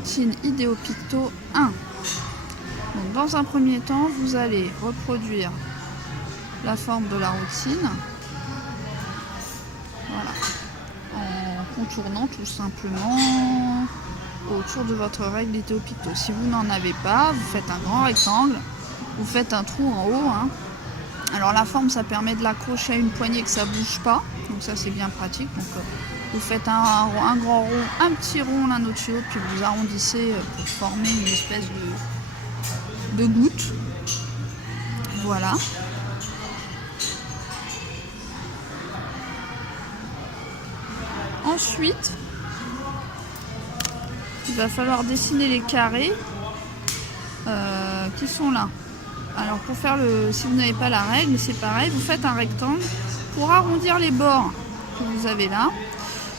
routine Idéo Picto 1. Donc, dans un premier temps, vous allez reproduire la forme de la routine. Voilà. En contournant tout simplement autour de votre règle Idéo Picto. Si vous n'en avez pas, vous faites un grand rectangle, vous faites un trou en haut. Alors la forme, ça permet de l'accrocher à une poignée que ça ne bouge pas. Donc ça, c'est bien pratique. Donc vous faites un grand rond, un petit rond l'un au-dessus de l'autre, puis vous arrondissez pour former une espèce de goutte. Voilà. Ensuite, il va falloir dessiner les carrés qui sont là. Alors pour faire si vous n'avez pas la règle, c'est pareil, vous faites un rectangle pour arrondir les bords que vous avez là.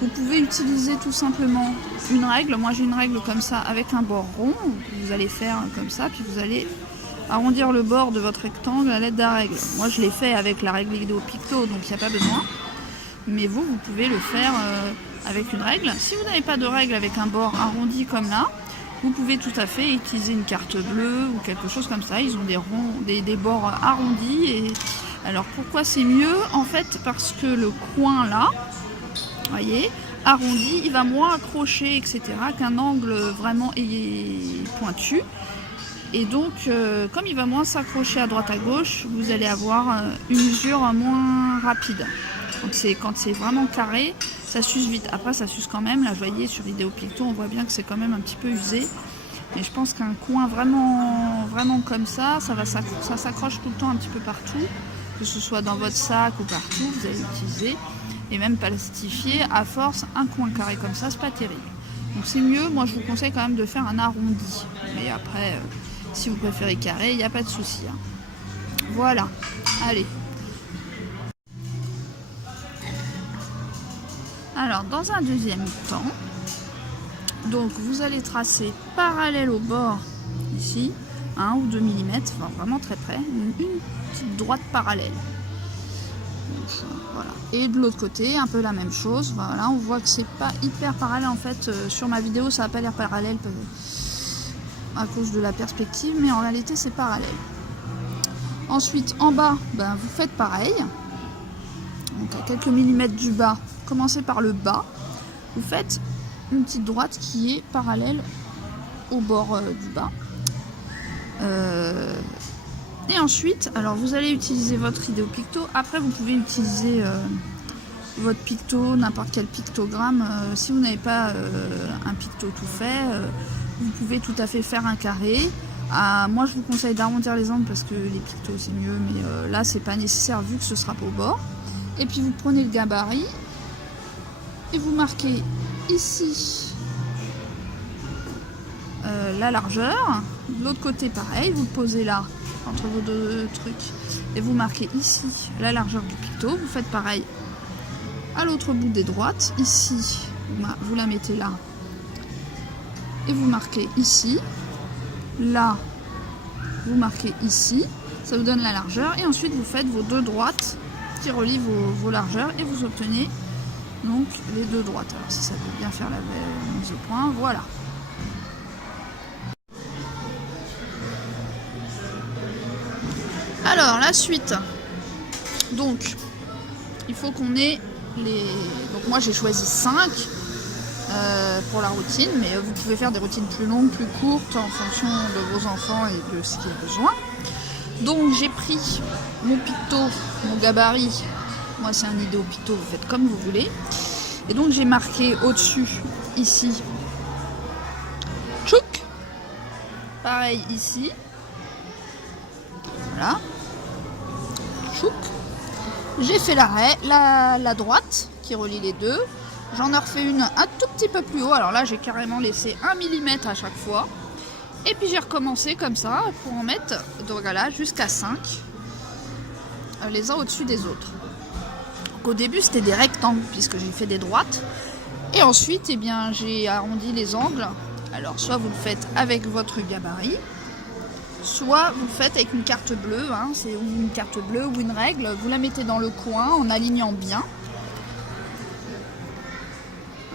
Vous pouvez utiliser tout simplement une règle. Moi j'ai une règle comme ça avec un bord rond. Vous allez faire comme ça, puis vous allez arrondir le bord de votre rectangle à l'aide de la règle. Moi je l'ai fait avec la règle Idéo Picto, donc il n'y a pas besoin. Mais vous pouvez le faire avec une règle. Si vous n'avez pas de règle avec un bord arrondi comme là, vous pouvez tout à fait utiliser une carte bleue ou quelque chose comme ça. Ils ont des bords arrondis. Et alors pourquoi c'est mieux? En fait, parce que le coin là, voyez, arrondi, il va moins accrocher, etc. qu'un angle vraiment pointu. Et donc, comme il va moins s'accrocher à droite à gauche, vous allez avoir une usure moins rapide. Quand c'est vraiment carré, ça s'use vite. Après, ça s'use quand même. Là, vous voyez, sur Idéo Picto, on voit bien que c'est quand même un petit peu usé. Mais je pense qu'un coin vraiment comme ça s'accroche tout le temps un petit peu partout. Que ce soit dans votre sac ou partout, vous allez utiliser. Et même plastifier, à force, un coin carré comme ça, c'est pas terrible. Donc c'est mieux, moi je vous conseille quand même de faire un arrondi. Mais après, si vous préférez carré, il n'y a pas de souci. Voilà, allez. Alors, dans un deuxième temps, donc vous allez tracer parallèle au bord, ici, 1 ou 2 mm, enfin vraiment très près, une petite droite parallèle. Donc, voilà. Et de l'autre côté, un peu la même chose. Voilà, on voit que c'est pas hyper parallèle en fait. Sur ma vidéo, ça n'a pas l'air parallèle à cause de la perspective, mais en réalité, c'est parallèle. Ensuite, en bas, vous faites pareil. Donc à quelques millimètres du bas, commencez par le bas, vous faites une petite droite qui est parallèle au bord du bas. Et ensuite, alors vous allez utiliser votre Idéo Picto. Après, vous pouvez utiliser votre picto, n'importe quel pictogramme. Si vous n'avez pas un picto tout fait, vous pouvez tout à fait faire un carré. Moi, je vous conseille d'arrondir les angles parce que les pictos c'est mieux, mais là, c'est pas nécessaire vu que ce sera pas au bord. Et puis vous prenez le gabarit et vous marquez ici la largeur. De l'autre côté pareil, vous le posez là entre vos deux trucs et vous marquez ici la largeur du picto. Vous faites pareil à l'autre bout des droites. Ici, vous la mettez là et vous marquez ici. Là, vous marquez ici. Ça vous donne la largeur et ensuite vous faites vos deux droites qui relient vos largeurs et vous obtenez donc les deux droites. Alors si ça peut bien faire la mise au point, voilà. Alors la suite, donc il faut qu'on ait donc moi j'ai choisi 5 pour la routine, mais vous pouvez faire des routines plus longues, plus courtes en fonction de vos enfants et de ce qu'il y a besoin. Donc j'ai pris mon picto, mon gabarit, moi c'est un Idéo Picto, vous faites comme vous voulez. Et donc j'ai marqué au-dessus, ici, tchouk, pareil ici, voilà, tchouk. J'ai fait la droite qui relie les deux, j'en ai refait une un tout petit peu plus haut, alors là j'ai carrément laissé 1 mm à chaque fois. Et puis j'ai recommencé comme ça pour en mettre donc voilà, jusqu'à 5, les uns au-dessus des autres. Donc, au début c'était des rectangles puisque j'ai fait des droites. Et ensuite j'ai arrondi les angles. Alors soit vous le faites avec votre gabarit, soit vous le faites avec une carte bleue. C'est une carte bleue ou une règle. Vous la mettez dans le coin en alignant bien.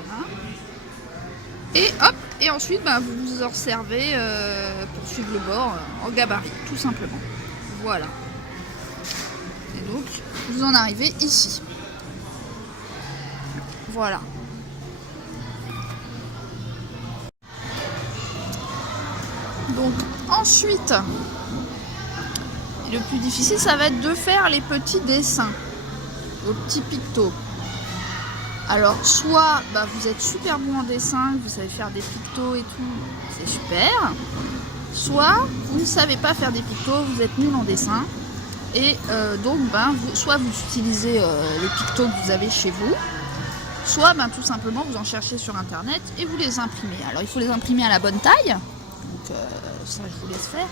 Voilà. Et hop, Et ensuite, vous vous en servez pour suivre le bord en gabarit, tout simplement. Voilà. Et donc, vous en arrivez ici. Voilà. Donc, ensuite, le plus difficile, ça va être de faire les petits dessins, vos petits pictos. Alors, soit vous êtes super bon en dessin, vous savez faire des pictos et tout, c'est super. Soit vous ne savez pas faire des pictos, vous êtes nul en dessin. Et donc, soit vous utilisez les pictos que vous avez chez vous, soit tout simplement vous en cherchez sur internet et vous les imprimez. Alors, il faut les imprimer à la bonne taille. Donc, ça, je vous laisse faire.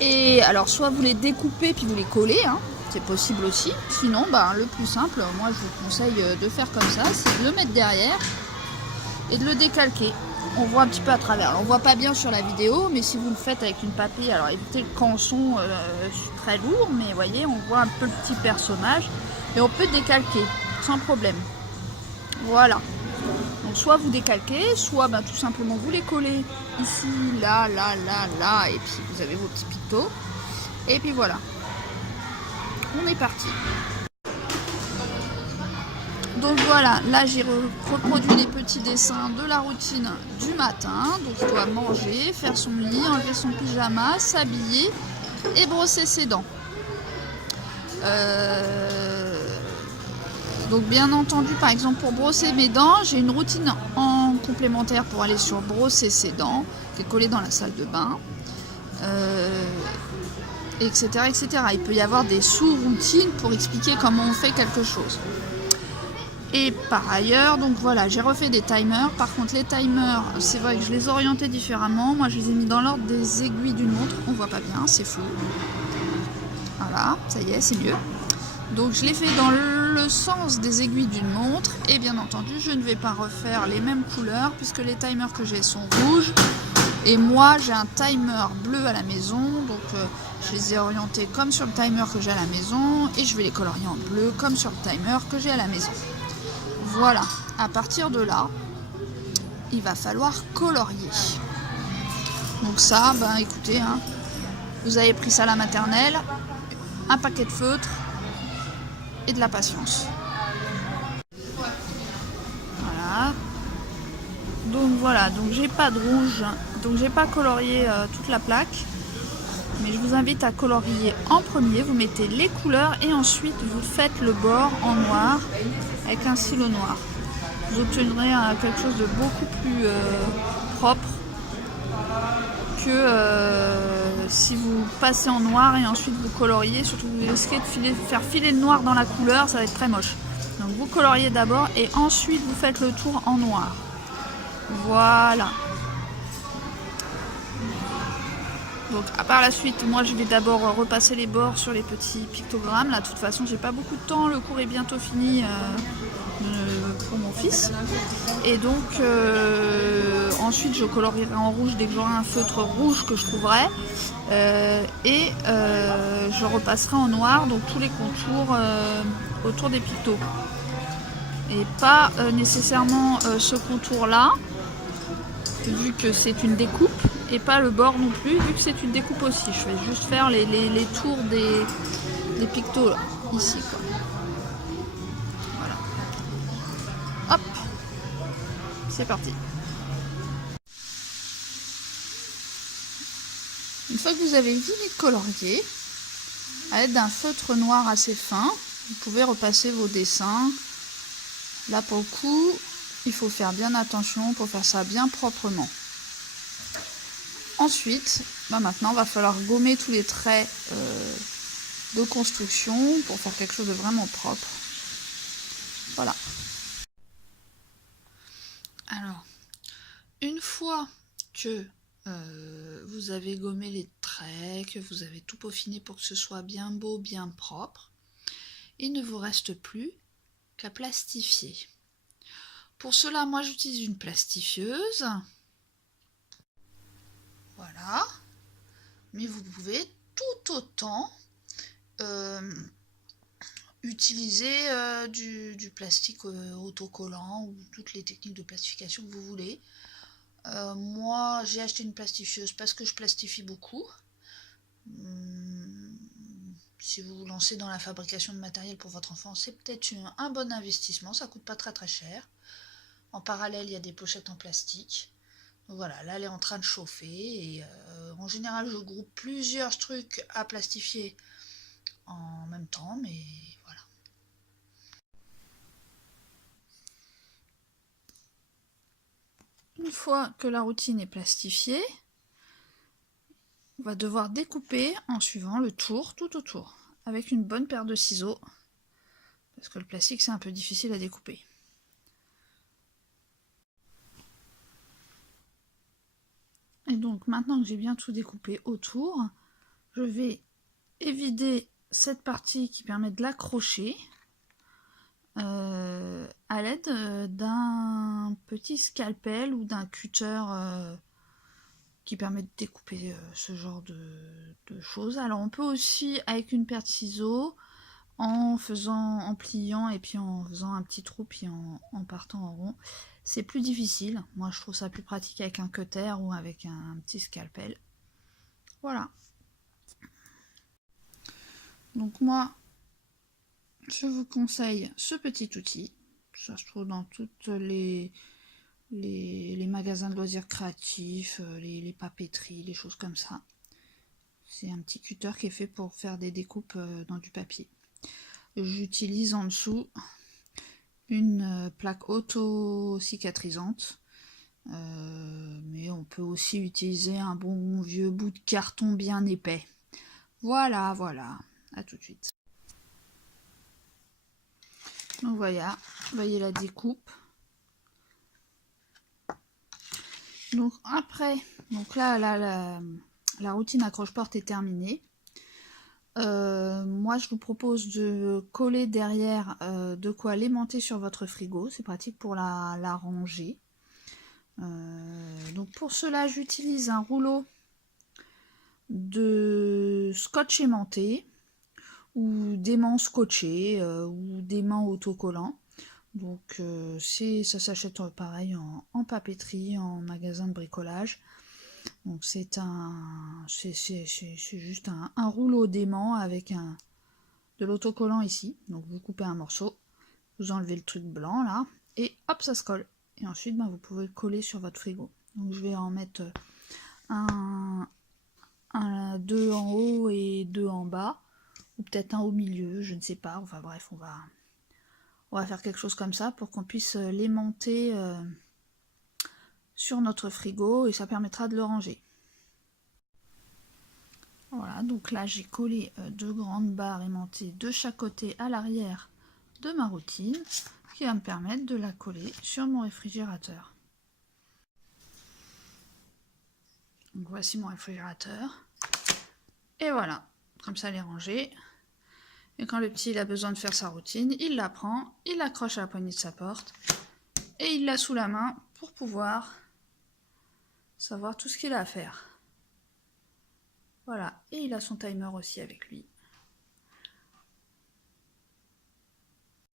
Et alors, soit vous les découpez puis vous les collez, hein. C'est possible aussi. Sinon, le plus simple, moi je vous conseille de faire comme ça, c'est de le mettre derrière et de le décalquer. On voit un petit peu à travers. Alors, on voit pas bien sur la vidéo, mais si vous le faites avec une papier, alors évitez le canson très lourd, mais vous voyez, on voit un peu le petit personnage et on peut décalquer sans problème. Voilà. Donc soit vous décalquez, soit tout simplement vous les collez ici, là, là, là, là, et puis vous avez vos petits pictos. Et puis voilà. On est parti. Donc voilà, là j'ai reproduit les petits dessins de la routine du matin. Donc il doit manger, faire son lit, enlever son pyjama, s'habiller et brosser ses dents. Donc bien entendu, par exemple pour brosser mes dents, j'ai une routine en complémentaire pour aller sur brosser ses dents, qui est collée dans la salle de bain. Etc., etc. Il peut y avoir des sous-routines pour expliquer comment on fait quelque chose. Et par ailleurs, donc voilà, j'ai refait des timers. Par contre, les timers, c'est vrai que je les ai orientés différemment. Moi, je les ai mis dans l'ordre des aiguilles d'une montre. On voit pas bien, c'est flou. Voilà, ça y est, c'est mieux. Donc, je l'ai fait dans le sens des aiguilles d'une montre. Et bien entendu, je ne vais pas refaire les mêmes couleurs puisque les timers que j'ai sont rouges. Et moi, j'ai un timer bleu à la maison, donc je les ai orientés comme sur le timer que j'ai à la maison, et je vais les colorier en bleu comme sur le timer que j'ai à la maison. Voilà, à partir de là, il va falloir colorier. Donc ça, écoutez, hein, vous avez pris ça à la maternelle, un paquet de feutres et de la patience. Voilà. Donc voilà, donc j'ai pas de rouge, donc j'ai pas colorié toute la plaque, mais je vous invite à colorier en premier. Vous mettez les couleurs et ensuite vous faites le bord en noir avec un stylo noir. Vous obtiendrez quelque chose de beaucoup plus propre que si vous passez en noir et ensuite vous coloriez. Surtout vous risquez de faire filer le noir dans la couleur, ça va être très moche. Donc vous coloriez d'abord et ensuite vous faites le tour en noir. Voilà. Donc par la suite, moi je vais d'abord repasser les bords sur les petits pictogrammes. Là, de toute façon, j'ai pas beaucoup de temps. Le cours est bientôt fini pour mon fils. Et donc ensuite, je colorierai en rouge dès que j'aurai un feutre rouge que je trouverai. Et je repasserai en noir donc tous les contours autour des pictos. Et pas nécessairement ce contour-là, vu que c'est une découpe, et pas le bord non plus, vu que c'est une découpe aussi. Je vais juste faire les tours des pictos là, ici quoi. Voilà. Hop, c'est parti. Une fois que vous avez fini de colorier, à l'aide d'un feutre noir assez fin, vous pouvez repasser vos dessins. Là pour le coup, il faut faire bien attention pour faire ça bien proprement. Ensuite, maintenant, il va falloir gommer tous les traits de construction pour faire quelque chose de vraiment propre. Voilà. Alors, une fois que vous avez gommé les traits, que vous avez tout peaufiné pour que ce soit bien beau, bien propre, il ne vous reste plus qu'à plastifier. Pour cela, moi j'utilise une plastifieuse. Voilà. Mais vous pouvez tout autant utiliser du plastique autocollant ou toutes les techniques de plastification que vous voulez. Moi, j'ai acheté une plastifieuse parce que je plastifie beaucoup. Si vous vous lancez dans la fabrication de matériel pour votre enfant, c'est peut-être un bon investissement, ça coûte pas très très cher. En parallèle, il y a des pochettes en plastique. Donc voilà, là elle est en train de chauffer et en général je groupe plusieurs trucs à plastifier en même temps, mais voilà. Une fois que la routine est plastifiée, on va devoir découper en suivant le tour tout autour, avec une bonne paire de ciseaux, parce que le plastique c'est un peu difficile à découper. Et donc maintenant que j'ai bien tout découpé autour, je vais évider cette partie qui permet de l'accrocher à l'aide d'un petit scalpel ou d'un cutter qui permet de découper ce genre de choses. Alors on peut aussi avec une paire de ciseaux en pliant et puis en faisant un petit trou puis en partant en rond. C'est plus difficile. Moi je trouve ça plus pratique avec un cutter ou avec un petit scalpel. Voilà. Donc moi je vous conseille ce petit outil. Ça se trouve dans toutes les magasins de loisirs créatifs, les papeteries, les choses comme ça. C'est un petit cutter qui est fait pour faire des découpes dans du papier. J'utilise en dessous une plaque auto-cicatrisante. Mais on peut aussi utiliser un bon vieux bout de carton bien épais. Voilà, voilà. À tout de suite. Donc voilà, voyez la découpe. Donc après, donc là, la routine accroche-porte est terminée. Moi, je vous propose de coller derrière de quoi l'aimanter sur votre frigo. C'est pratique pour la ranger. Donc pour cela, j'utilise un rouleau de scotch aimanté ou d'aimant scotché ou d'aimant autocollant. Donc ça s'achète pareil en papeterie, en magasin de bricolage. Donc c'est juste un rouleau d'aimant avec de l'autocollant ici. Donc vous coupez un morceau, vous enlevez le truc blanc là, et hop ça se colle. Et ensuite vous pouvez le coller sur votre frigo. Donc je vais en mettre deux en haut et deux en bas, ou peut-être un au milieu, je ne sais pas. Enfin bref, on va faire quelque chose comme ça pour qu'on puisse l'aimanter sur notre frigo et ça permettra de le ranger. Voilà, donc là j'ai collé deux grandes barres aimantées de chaque côté à l'arrière de ma routine qui va me permettre de la coller sur mon réfrigérateur. Donc voici mon réfrigérateur. Et voilà, comme ça elle est rangée. Et quand le petit il a besoin de faire sa routine, il la prend, il l'accroche à la poignée de sa porte et il l'a sous la main pour pouvoir savoir tout ce qu'il a à faire. Voilà, et il a son timer aussi avec lui.